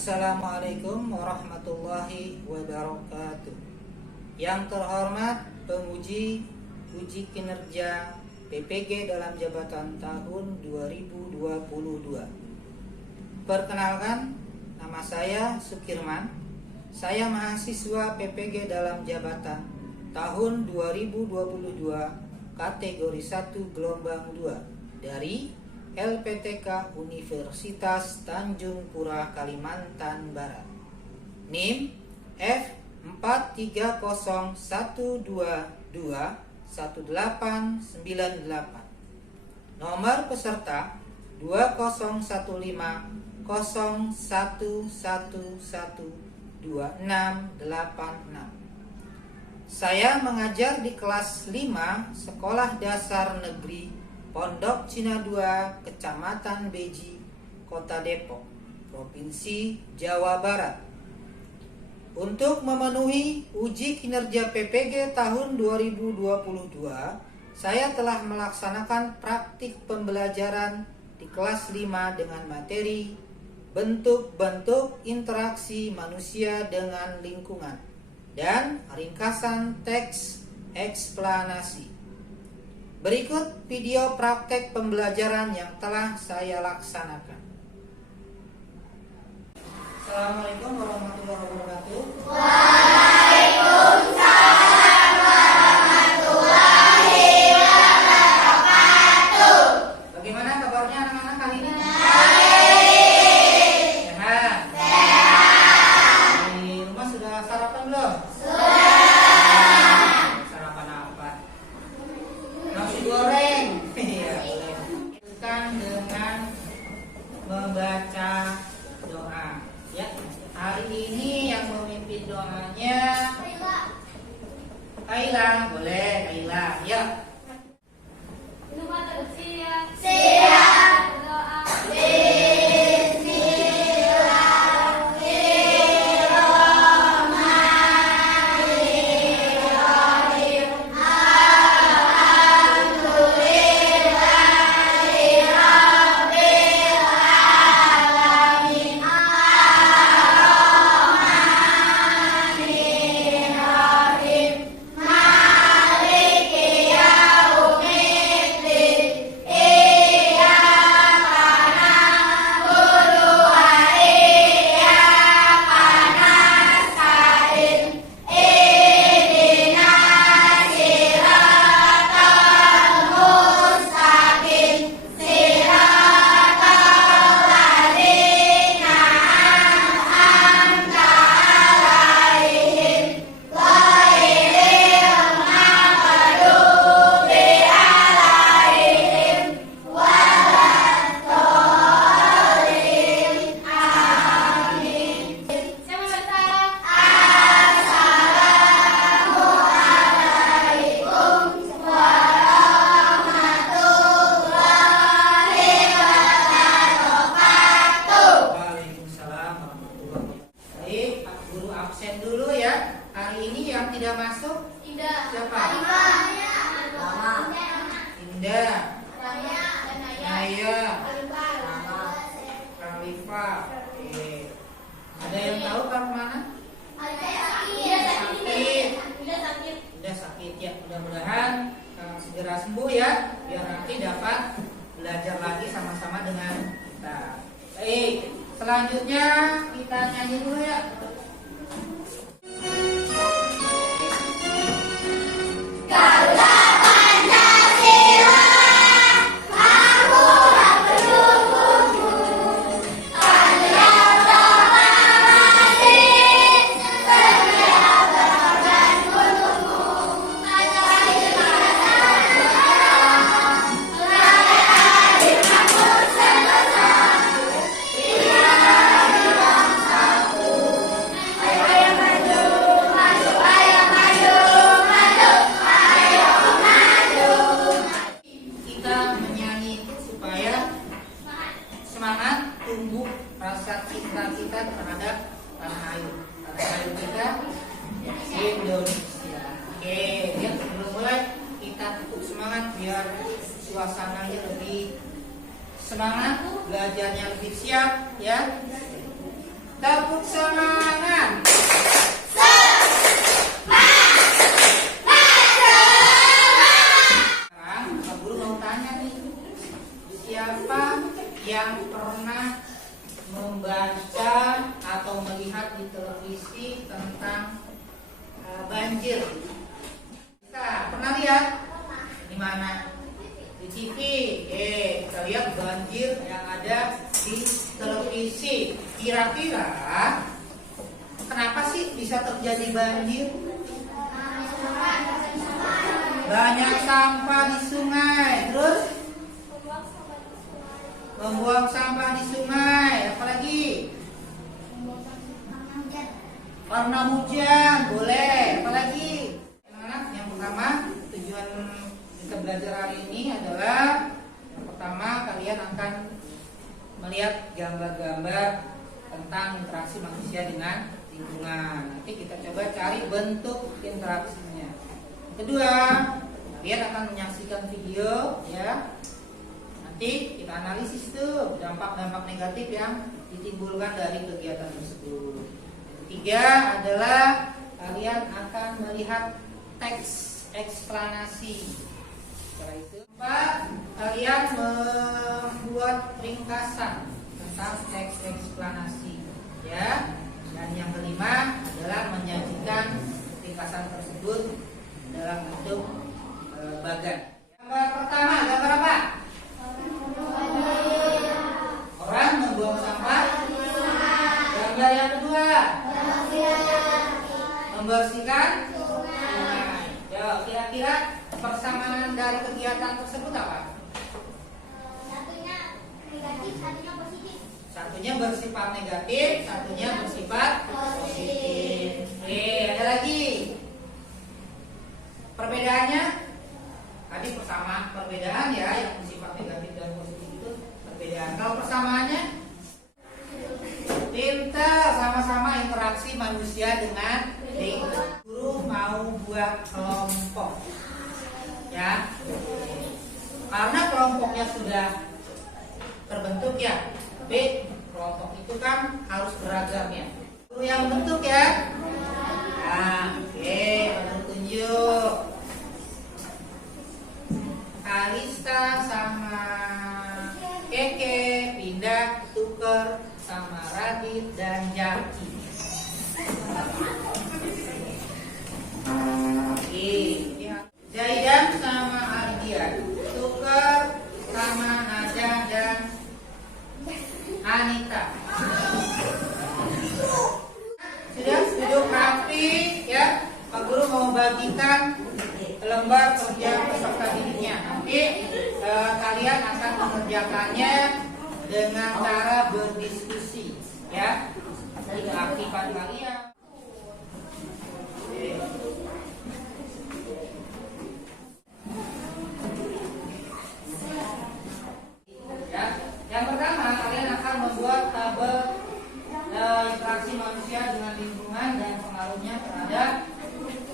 Assalamualaikum warahmatullahi wabarakatuh. Yang terhormat penguji uji kinerja PPG dalam jabatan tahun 2022. Perkenalkan, nama saya Sukirman. Saya mahasiswa PPG dalam jabatan tahun 2022 kategori 1 gelombang 2 dari LPTK Universitas Tanjung Pura, Kalimantan Barat. NIM F431221898. Nomor peserta 201501112686. Saya mengajar di kelas 5 Sekolah Dasar Negeri Pondok Cina 2, Kecamatan Beji, Kota Depok, Provinsi Jawa Barat. Untuk memenuhi uji kinerja PPG tahun 2022, saya telah melaksanakan praktik pembelajaran di kelas 5 dengan materi bentuk-bentuk interaksi manusia dengan lingkungan dan ringkasan teks eksplanasi. Berikut video praktek pembelajaran yang telah saya laksanakan. Assalamualaikum warahmatullahi wabarakatuh. Waalaikumsalam warahmatullahi wabarakatuh. Bagaimana kabarnya anak-anak kali ini? Baik. Sehat? Sehat. Di rumah sudah sarapan belum? Sudah. Sarapan apa? Nasi goreng. Iya, boleh. Lanjutkan dengan membaca doa. Ya, hari ini yang memimpin doanya Kaila, boleh Kaila. Ya. Siap. Waalaikumsalam warahmatullahi wabarakatuh. Baik, Pak Guru absen dulu ya. Hari ini yang tidak masuk siapa? Indah, Naya, Khalifa. Oke. Ada yang tahu Pak kemana? Udah sakit ya. Mudah-mudahan segera sembuh ya, biar nanti dapat belajar lagi sama-sama dengan kita. Baik, selanjutnya kita nyanyi dulu ya. Kita menyanyi supaya semangat tumbuh rasa cinta kita terhadap tanah air kita Indonesia. Oke, ya sebelum mulai kita tetap semangat biar suasananya lebih semangat, belajarnya lebih siap ya. Tepuk semangat. Sekarang Pak Guru mau tanya nih, siapa yang pernah membaca atau melihat di televisi tentang banjir? Kita pernah lihat? Di mana? Di TV. Kita lihat banjir yang ada di televisi. Kira-kira kenapa sih bisa terjadi banjir? Banyak sampah di sungai. Terus membuang sampah di sungai. Apalagi? Karena hujan. Boleh. Apalagi? Yang pertama, tujuan kita belajar hari ini adalah yang pertama, kalian akan melihat gambar-gambar tentang interaksi manusia dengan lingkungan. Nanti kita coba cari bentuk interaksinya. Kedua, kalian akan menyaksikan video ya. Nanti kita analisis tuh dampak-dampak negatif yang ditimbulkan dari kegiatan tersebut. Ketiga adalah kalian akan melihat teks eksplanasi. Setelah itu, kalian membuat ringkasan tentang teks eksplanasi, ya. Dan yang kelima adalah menyajikan ringkasan tersebut dalam bentuk bagan. Gambar pertama, gambar apa? Orang membuang sampah. Gambar yang kedua, membersihkan sungai. Ya, kira-kira persamaan dari kegiatan tersebut apa? Satunya negatif, satunya positif. Satunya bersifat negatif, satunya bersifat positif. Ada lagi. Perbedaannya? Tadi perbedaan ya, yang bersifat negatif dan positif itu perbedaan. Kalau persamaannya? Pintar, sama-sama interaksi manusia dengan lingkungan. Guru mau buat kelompok, ya. Karena kelompoknya sudah terbentuk ya. Tapi kelompok itu kan harus beragam ya. Guru yang bentuk ya. Nah, oke, baru tunjuk. Kalista sama Keke pindah tuker sama Radit dan Jaki. Zaidan sama Ardian tuker sama Nada dan Anita. Sudah duduk rapi ya. Pak Guru mau bagikan lembar kerja peserta didiknya. Nanti kalian akan mengerjakannya dengan cara berdiskusi, ya. Jadi keaktifan kalian. Ya, yang pertama kalian akan membuat tabel interaksi manusia dengan lingkungan dan pengaruhnya terhadap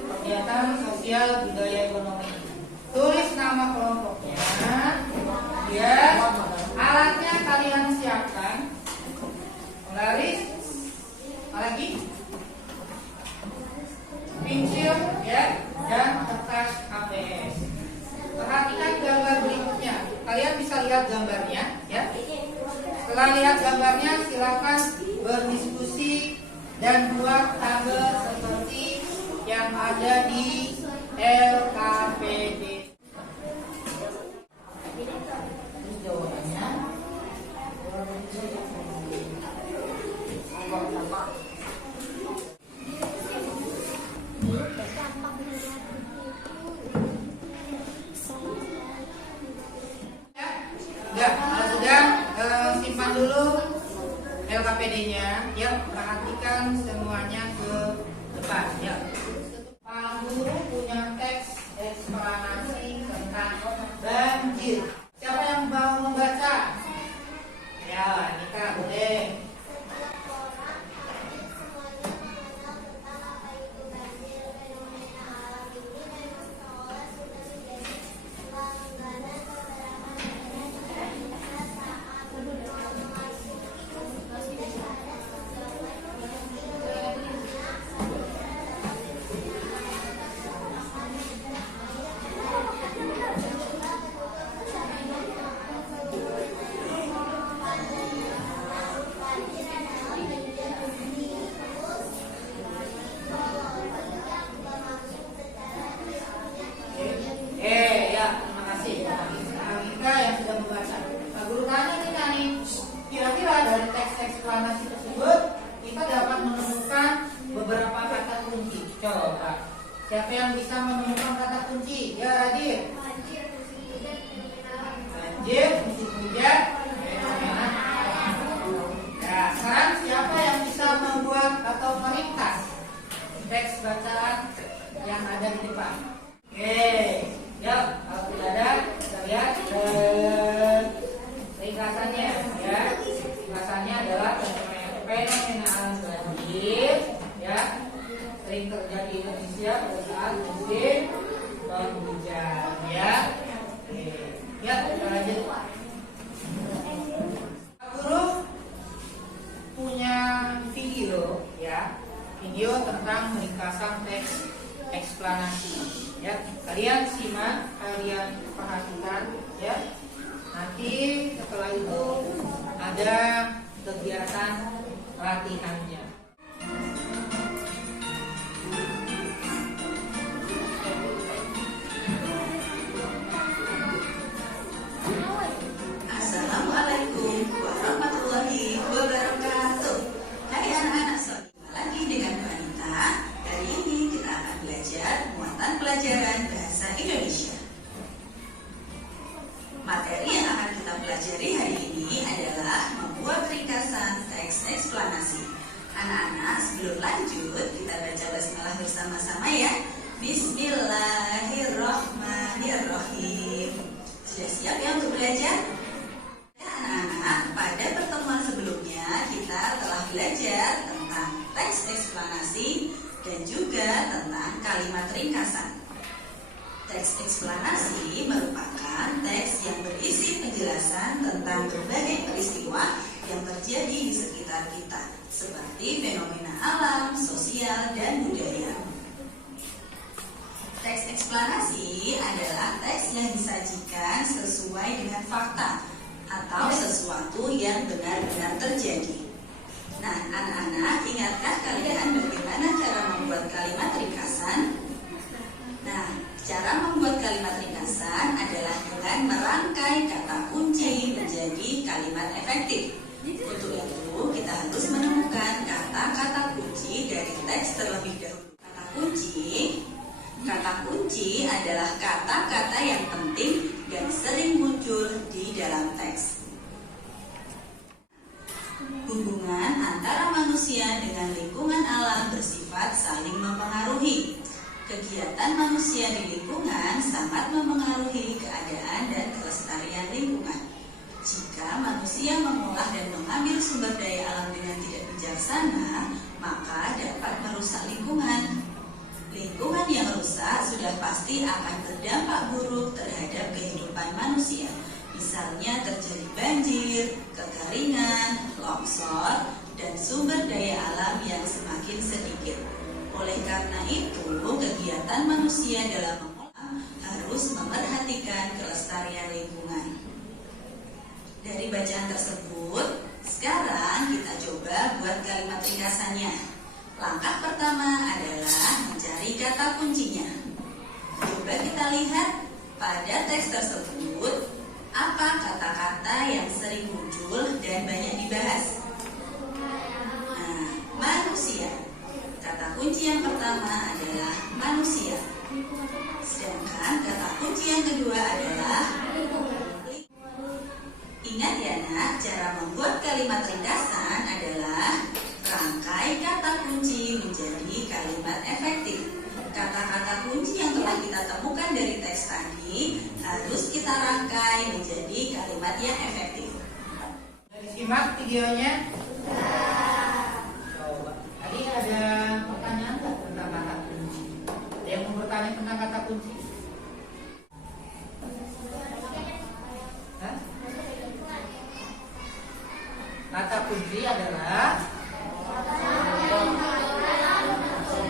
kegiatan sosial budaya ekonomi. Tulis nama kelompoknya, ya. Alatnya kalian siapkan. Penggaris, lagi pensil, ya, dan kertas HPS. Perhatikan gambar berikutnya. Kalian bisa lihat gambarnya, ya. Setelah lihat gambarnya, silakan berdiskusi dan buat tabel seperti yang ada di LKPD. Jawabannya ya, kalau sudah simpan dulu LKPD-nya, ya, perhatikan semuanya ke depan, ya. Pak Guru punya teks eksplanasi tentang banjir. Siapa yang mau membaca? Ya, Anita boleh. banjir, musim hujan, fenomena alam. Ya, sekarang siapa yang bisa membuat atau meringkas teks bacaan yang ada di depan? Oke, ya, kalau tidak ada, kita lihat ringkasannya. Ya, ringkasannya adalah fenomena alam banjir, ya, sering terjadi di Indonesia pada saat musim penghujan. Ya, oke. Ya, kita lanjut. Guru punya video, ya, video tentang ringkasan teks eksplanasi. Ya, kalian simak, kalian perhatikan, ya. Nanti setelah itu ada kegiatan latihannya. Assalamualaikum warahmatullahi wabarakatuh. Hai anak-anak, jumpa lagi dengan Wanita. Hari ini kita akan belajar muatan pelajaran bahasa Indonesia. Materi yang akan kita pelajari hari ini adalah membuat ringkasan teks eksplanasi. Anak-anak, sebelum lanjut kita baca basmalah bersama-sama ya. Bismillahirrahmanirrahim. Sudah siap ya untuk belajar? Anak-anak, pada pertemuan sebelumnya kita telah belajar tentang teks eksplanasi dan juga tentang kalimat ringkasan. Teks eksplanasi merupakan teks yang berisi penjelasan tentang berbagai peristiwa yang terjadi di sekitar kita, seperti fenomena alam, sosial, dan budaya. Teks eksplanasi adalah teks yang disajikan sesuai dengan fakta atau sesuatu yang benar-benar terjadi. Nah, anak-anak, ingatkah kalian bagaimana cara membuat kalimat ringkasan? Nah, cara membuat kalimat ringkasan adalah dengan merangkai kata kunci menjadi kalimat efektif. Untuk itu, kita harus menemukan kata-kata kunci dari teks terlebih dahulu. Kata kunci adalah kata-kata yang penting dan sering muncul di dalam teks. Hubungan antara manusia dengan lingkungan alam bersifat saling mempengaruhi. Kegiatan manusia di lingkungan sangat mempengaruhi keadaan dan kelestarian lingkungan. Jika manusia mengolah dan mengambil sumber daya alam dengan tidak bijaksana, maka dapat merusak lingkungan. Lingkungan yang rusak sudah pasti akan berdampak buruk terhadap kehidupan manusia. Misalnya terjadi banjir, kekeringan, longsor, dan sumber daya alam yang semakin sedikit. Oleh karena itu, kegiatan manusia dalam mengolah harus memperhatikan kelestarian lingkungan. Dari bacaan tersebut, sekarang kita coba buat kalimat ringkasannya. Langkah pertama adalah mencari kata kuncinya. Coba kita lihat pada teks tersebut, apa kata-kata yang sering muncul dan banyak dibahas. Nah, manusia. Kata kunci yang pertama adalah manusia. Sedangkan kata kunci yang kedua adalah ingat ya nak, cara membuat kalimat ringkasan adalah rangkai kata kunci menjadi kalimat efektif. Kata-kata kunci yang telah kita temukan dari teks tadi harus kita rangkai menjadi kalimat yang efektif. Disimak videonya. Coba. Tadi ada pertanyaan nggak tentang kata kunci? Ada yang mau bertanya tentang kata kunci? Hah? Kata kunci adalah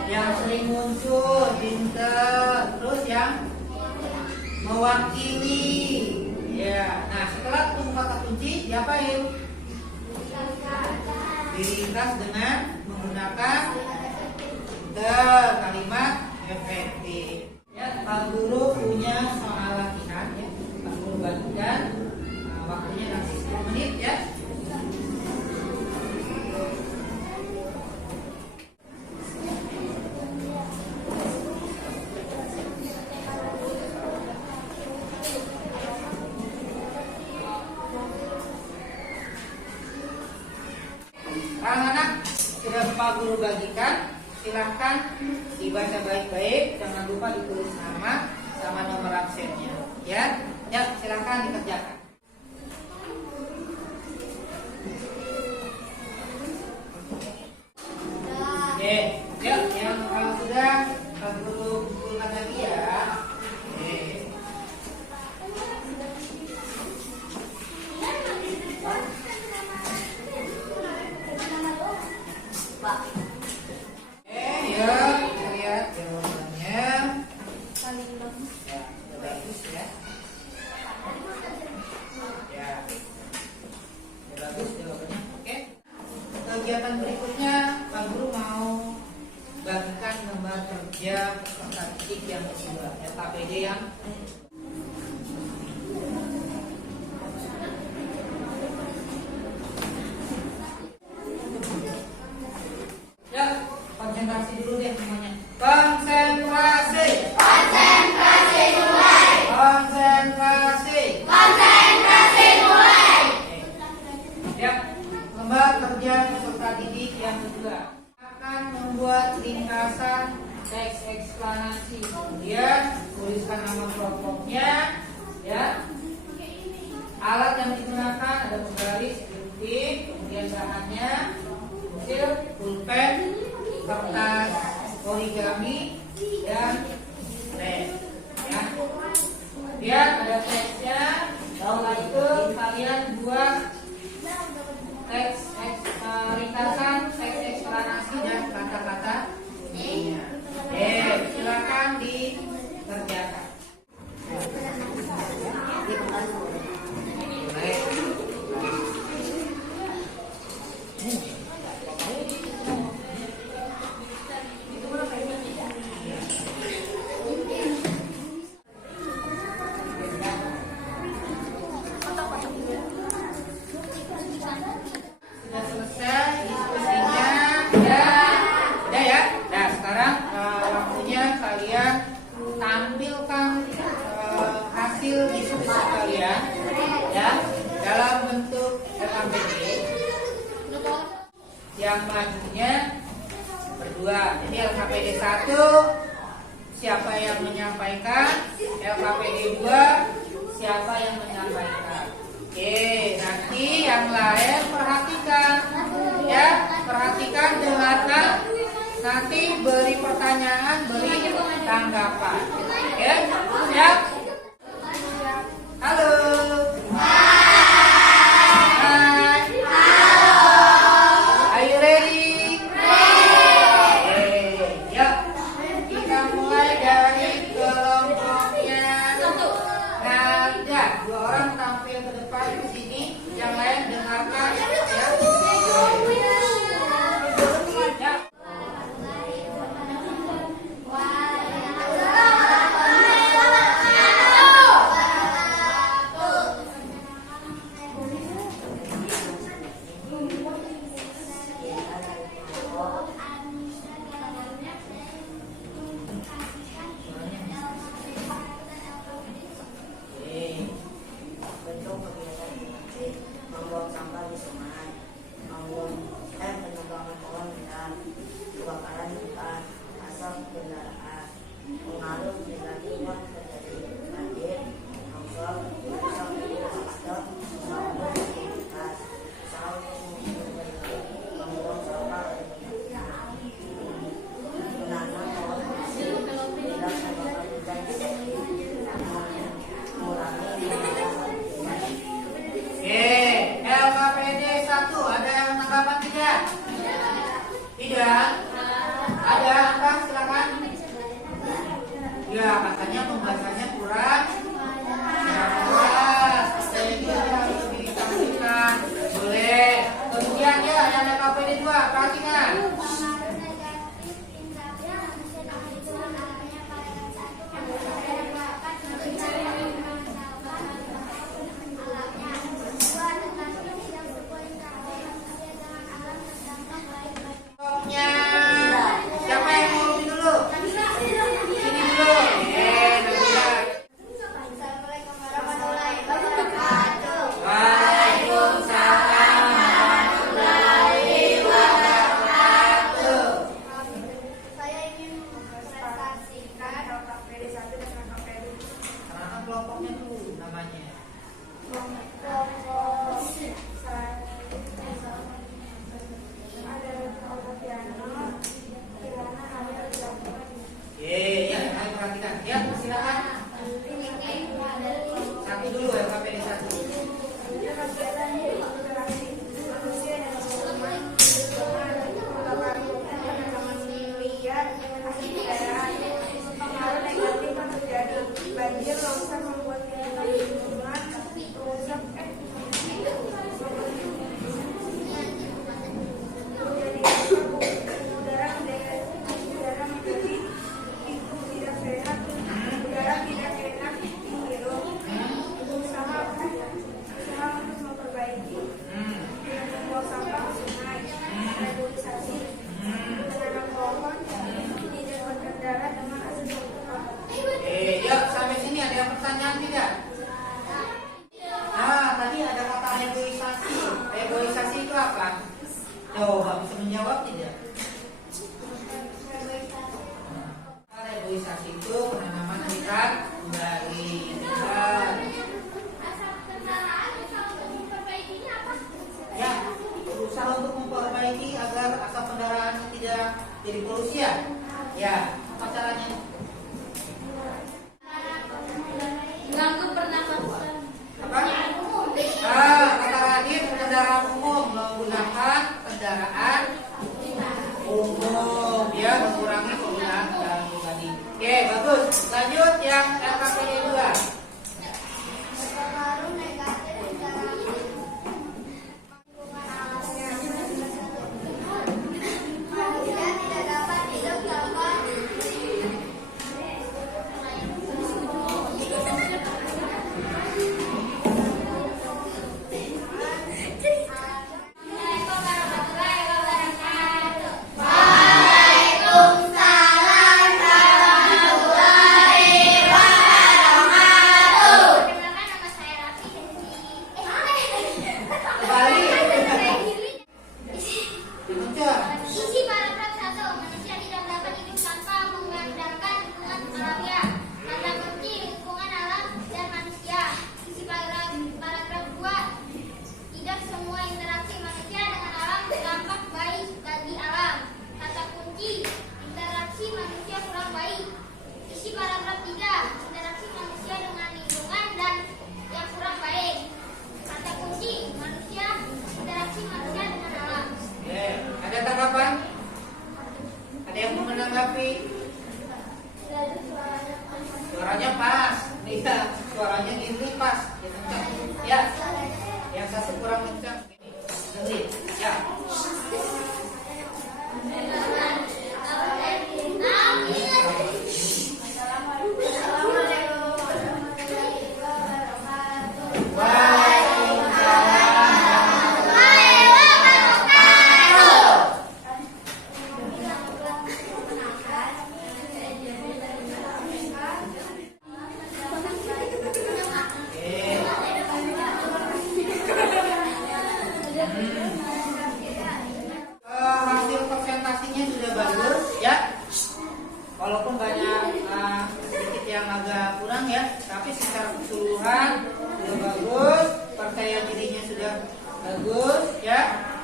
yang sering muncul, pinter, terus yang mewakili. Ya, nah setelah ketemu kata kunci, diapain? Diringkas dengan menggunakan kalimat efektif. Ya, Pak Guru punya soal latihan ya. Pak Guru bagikan waktunya nanti 10 menit ya. Pak Guru bagikan, silahkan dibaca baik-baik, jangan lupa ditulis nama sama nomor absennya, ya. Ya, silahkan dikerjakan. Oke, yuk, yang kalau sudah Pak Guru kumpulkan lagi ya. Oke. Yuk, kita lihat jawabannya. Ya, udah bagus ya. Ya, udah bagus jawabannya. Oke. Kegiatan berikutnya, Pak Guru mau bagikan gambar kerja peserta didik yang kedua, LKPD yang ya, konsentrasi dulu deh semuanya. Konsentrasi. Konsentrasi mulai. Konsentrasi. Konsentrasi mulai. Ya, lembar kerja peserta didik yang kedua akan membuat ringkasan teks eksplanasi. Kemudian tuliskan nama kelompoknya, ya. Alat yang digunakan ada penggaris, gunting, kemudian bahannya pensil, pulpen, kertas origami, dan lem. Ya. Kemudian ada teksnya. Setelah itu kalian buat teks ringkasan, teks eksplanasi dan kata-kata kuncinya. Silakan dikerjakan. Sudah selesai diskusinya, udah ya. Nah, sekarang waktunya kalian tampilkan hasil diskusi kalian, ya, dalam bentuk LKPD. Yang majunya berdua. Jadi LKPD 1 siapa yang menyampaikan, LKPD 2 siapa yang menyampaikan. Oke, nanti yang lain perhatikan, ya, perhatikan, dengarkan, nanti beri pertanyaan, beri tanggapan. Oke, siap? Halo. Hai. Are you ready? Yuk, kita mulai dari kelompoknya. Nada, 2 orang tampil ke depan ke sini, yang lain dengarkan, ya. Bentuk kegiatan ini membuang sampah di sungai, penyeberangan kolam renang, kebakaran hutan, asap kendaraan, pengaruh negatifnya terjadi banjir, longsor, rusak ekosistem, maupun aktivitas, usaha membuang sampah menanam pohon bersih, tidak menyebabkan hujan mengurangi LKPD 1 ada yang tanggapan tidak? Tidak? Ada apa? Silakan. Ya, katanya pembahasannya kurang jelas. Jadi harus ditampilkan. Boleh. Kemudian ya, yang LKPD 2 perhatikan. Siapa yang mau dulu? Sini dulu. Coba bisa menjawab tidak? Reboisasi itu penanaman habitat kembali. Ya, berusaha untuk memperbaiki agar asap kendaraan tidak jadi polusi ya. Ya, apa caranya? Ganggu pernapasan. Apa? Kata Radit, kendaraan umum menggunakan kendaraan umum ya, mengurangi penggunaan kendaraan pribadi. Oke, bagus. Lanjut yang LKPD 2. Pengaruh negatif interaksi. Manusia tidak dapat hidup tanpa Waalaikumsalam warahmatullahi wabarakatuh. Perkenalkan, nama saya Raffi Kembali. Dimuncul. Isi paragraf 1. Manusia tidak dapat hidup tanpa mengandalkan lingkungan alamnya. Kata kunci lingkungan alam dan manusia. Isi paragraf 2. Tidak semua interaksi manusia dengan alam berdampak baik bagi alam. Kata kunci interaksi manusia kurang baik. Isi paragraf 3. Interaksi manusia dengan lingkungan dan yang kurang baik. Kata kunci interaksi manusia dengan alam. Oke, ada tanggapan? Ada yang mau menanggapi? Suaranya pas. Iya, suaranya gini pas. Ya, kencang. Ya. Yang satu kurang kencang. Dengerin. Ya. Hasil presentasinya sudah bagus ya, walaupun banyak sedikit yang agak kurang ya, tapi secara keseluruhan sudah bagus, percaya dirinya sudah bagus ya,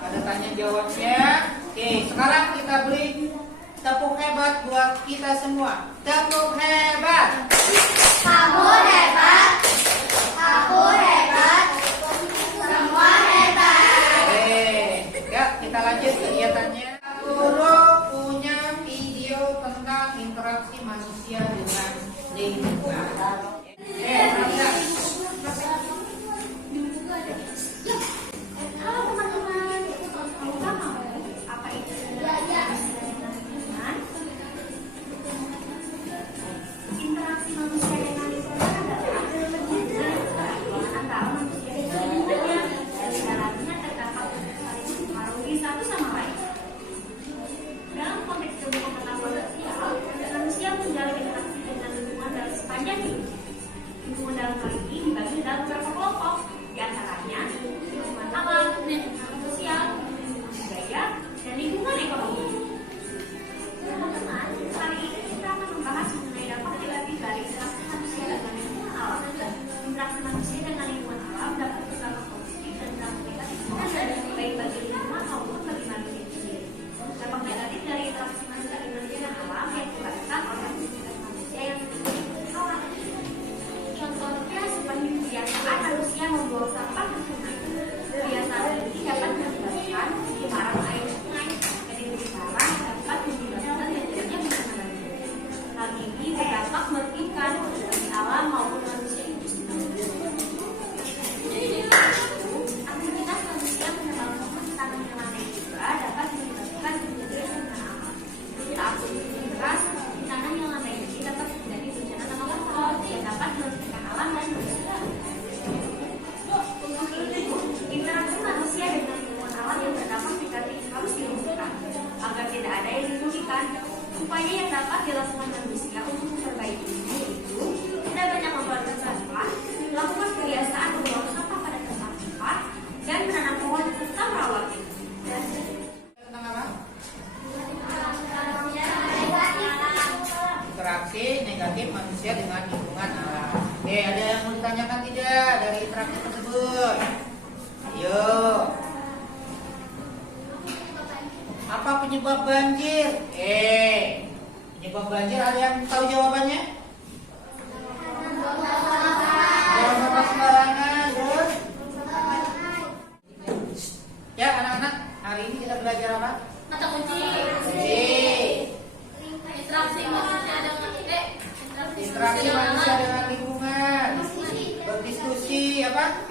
ada tanya jawabnya. Oke, sekarang kita beri tepuk hebat buat kita semua. Tepuk hebat. Kamu hebat. Aku hebat. Semua hebat. Oke, ya kita lanjut kegiatannya. Guru punya video tentang interaksi manusia dengan lingkungan. Perhatikan. Halo teman-teman, kamu mau apa itu lingkungan? Interaksi manusia dengan lingkungan adalah hubungan antara manusia dan lingkungannya, dan dalamnya terdapat saling mempengaruhi satu sama lain. Dalam konteks ilmu pengetahuan sosial, manusia menjalin interaksi dengan lingkungan dalam sepanjang hidup. Lingkungan dalam hal ini dibagi dalam beberapa kelompok, di antaranya lingkungan alam, lingkungan sosial, lingkungan budaya, dan lingkungan ekonomi. Teman-teman, kali ini kita akan membahas mengenai dampak negatif dari interaksi manusia dengan lingkungan alam. Interaksi manusia dengan lingkungan alam dapat berdampak positif dan dampak negatif, baik bagi lingkungan maupun bagi manusia sendiri. Dampak negatif dari interaksi manusia dengan lingkungan alam yang disebabkan oleh aktivitas manusia yang memiliki alam. Contohnya seperti kebiasaan manusia membuang sampah ke sungai. Kebiasaan ini dapat menyebabkan pencemaran air sungai, dan yang sekarang dapat menyebabkan terjadinya bencana banjir. Hal ini berdampak merugikan bagi alam maupun manusia itu sendiri. Aktivitas manusia menyebabkan tanah yang landai juga dapat menyebabkan terjadinya bencana alam. Saat hujan deras, di tanah yang landai ini dapat terjadi bencana tanah longsor yang dapat merugikan alam dan manusia. Untuk itu, interaksi manusia dengan lingkungan alam yang berdampak negatif harus dilakukan agar tidak ada yang dirugikan. Upaya yang dapat dilakukan manusia untuk memperbaiki ini itu tidak banyak membuang sampah, melakukan kebiasaan membuang sampah pada tempat sampah, dan menanam pohon serta merawatnya. penyebab banjir? Penyebab banjir ada yang tahu jawabannya? Buang sampah sembarangan. Terus? Ya anak-anak, hari ini kita belajar apa? Kata kunci. Interaksi manusia dengan lingkungan. Berdiskusi apa?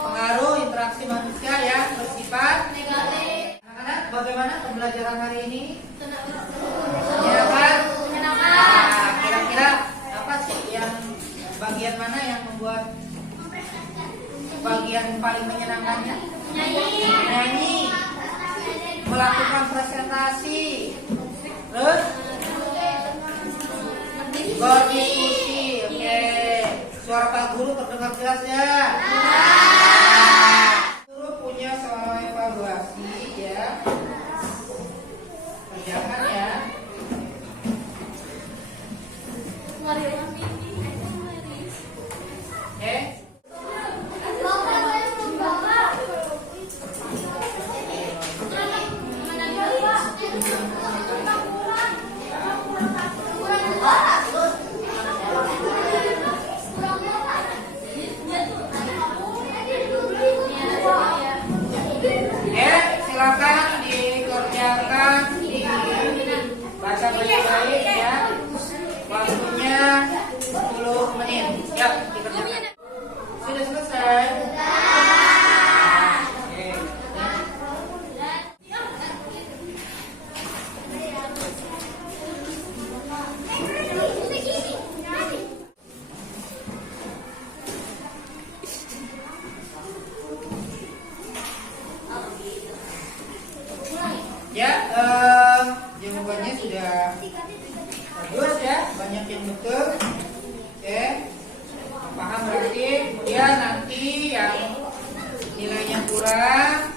Pengaruh interaksi manusia yang bersifat negatif. Anak-anak, bagaimana pembelajaran hari ini? Menyenangkan? Nah, kira-kira apa sih yang bagian mana yang membuat bagian paling menyenangkannya? Menyanyi, melakukan presentasi, terus berdiskusi. Oke, suara Pak Guru terdengar jelas ya? Guru punya soal evaluasi ya. Kerjakan ya. Oke. Silakan dikerjakan di baca baik-baik ya. Waktunya 10 menit. Siap, dikerjakan. Sudah selesai? Oke. Ya, jawabannya sudah bagus ya, banyak yang betul. Oke, paham berarti. Kemudian nanti yang nilainya kurang,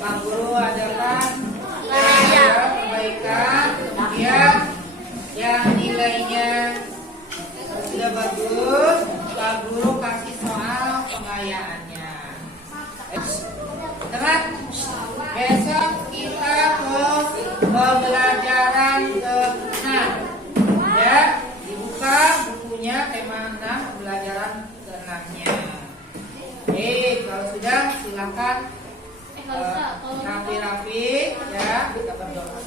Pak Guru adakan perbaikan. Kemudian yang nilainya sudah bagus, Pak Guru kasih soal pengayaannya. Dengar, besok kita ke pembelajaran ke-6 ya, dibuka bukunya tema 6, pembelajaran ke-6-nya. Kalau sudah silakan rapi-rapi ya, kita berdoa.